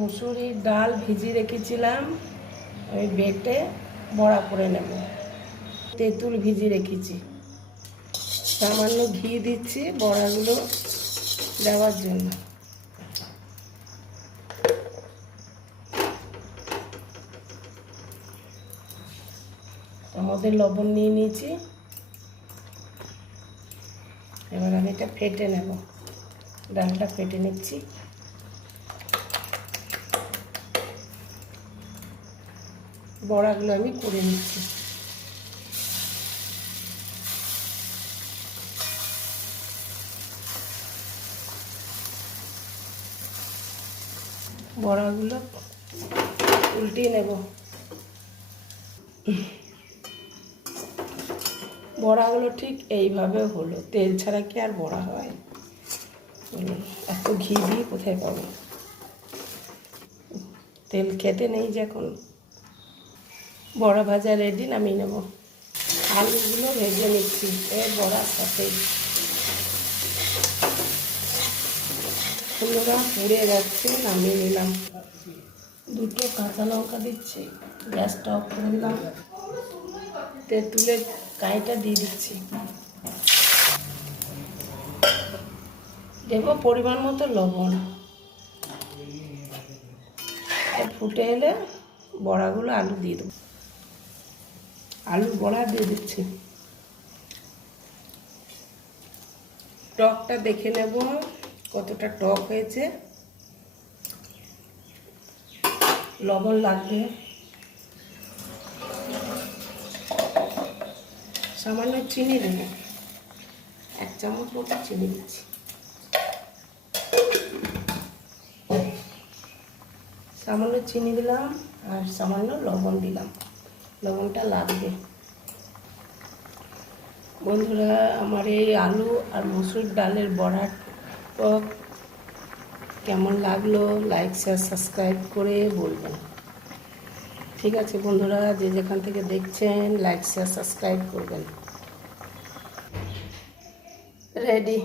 মুসুরির ডাল ভিজিয়ে রেখেছিলাম, আমি বেটে বড়া করে নেব। তেঁতুল ভিজিয়ে রেখেছি, সামান্য ঘি দিচ্ছি বড়াগুলো দেওয়ার জন্য। আমাদের লবণ নিয়ে নিয়েছি, এবার আমি এটা ফেটে নেব। ডালটা ফেটে নিচ্ছি। বড়াগুলো আমি করে নিচ্ছি। বড়াগুলো উল্টিয়ে নেব। বড়াগুলো ঠিক এইভাবে হলো, তেল ছাড়া কি আর বড়া হয়? এত ঘি দিয়ে কোথায় পাবো? তেল খেতে নেই যে এখন। বড়া ভাজা রেডি, নামিয়ে নেব। আলুগুলো ভেজে নিচ্ছি এর বড়ার সাথে। ফুলটা পুড়ে যাচ্ছে, নামিয়ে নিলাম। দুটো কাঁচা লঙ্কা দিচ্ছি, গ্যাসটা অফ করে দিলাম। তেঁতুলের কাঁইটা দিয়ে দিচ্ছি। দেবো পরিমাণ মতো লবণ। ফুটে এলে বড়াগুলো আলু দিয়ে দেবো। আলু বড়া দিয়ে দিচ্ছি। টকটা দেখে নেব কতটা টক হয়েছে। লবণ লাগবে, সামান্য চিনি দেব। 1 চামচ মতো চিনি দিচ্ছি। সামান্য চিনি দিলাম আর সামান্য লবণ দিলাম, লবণটা লাগবে। বন্ধুরা, আমার এই আলু আর মসুর ডালের বড়ার টক কেমন লাগলো লাইক শেয়ার সাবস্ক্রাইব করে বলবেন। ঠিক আছে বন্ধুরা, যে যেখান থেকে দেখছেন লাইক শেয়ার সাবস্ক্রাইব করবেন। রেডি।